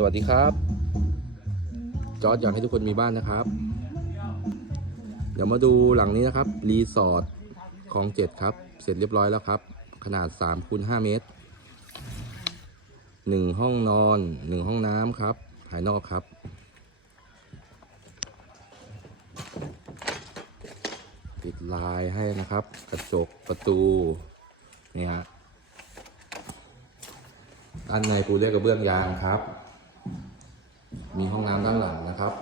สวัสดีครับ จอร์ดอยากให้ทุกคนมีบ้านนะครับ เดี๋ยวมาดูหลังนี้นะครับ รีสอร์ทคลองเจ็ดครับ เสร็จเรียบร้อยแล้วครับ ขนาด3คูณ5เมตร 1 ห้องนอน 1 ห้องน้ำครับ ภายนอกครับ ติดลายให้นะครับ กระจกประตู นี่ฮะด้านในปูเรียกกระเบื้องยางครับ มีห้องน้ำด้านหลังนะครับ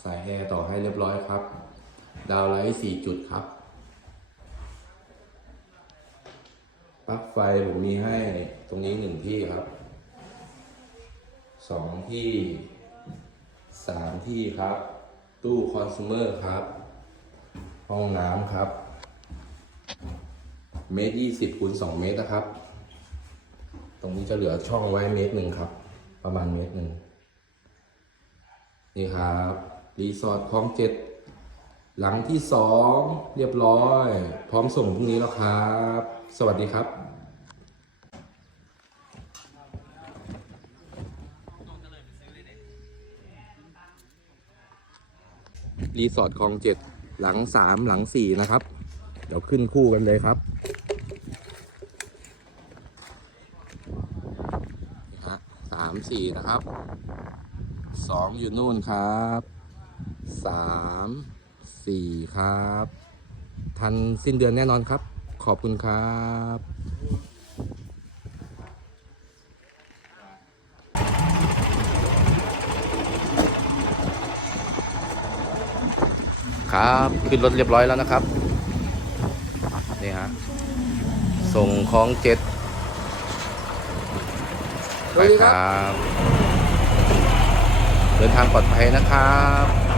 ใส่แอร์ต่อให้เรียบร้อยครับ ดาวไลท์สี่จุดครับ ปลั๊กไฟผมมีให้ตรงนี้หนึ่งที่ครับสองที่สามที่ครับ ตู้คอน sumer ครับ ห้องน้ำครับ เมตรยี่สิบคูณสองเมตรนะครับ ตรงนี้จะเหลือช่องไว้เมตรหนึ่งครับ ประมาณเมตรหนึ่ง นี่ครับรีสอร์ทคลองเจ็ดหลังที่สองเรียบร้อย พร้อมส่งพรุ่งนี้แล้วครับ สวัสดีครับรีสอร์ทคลองเจ็ดหลังสามหลังสี่นะครับ เดี๋ยวขึ้นคู่กันเลยครับนี่ฮะสามสี่นะครับ สองอยู่นู่นครับสามสี่ครับ ทันสิ้นเดือนแน่นอนครับ ขอบคุณครับครับขึ้นรถเรียบร้อยแล้วนะครับนี่ฮะส่งของเจ็ดไปครับ เดินทางปลอดภัยนะครับ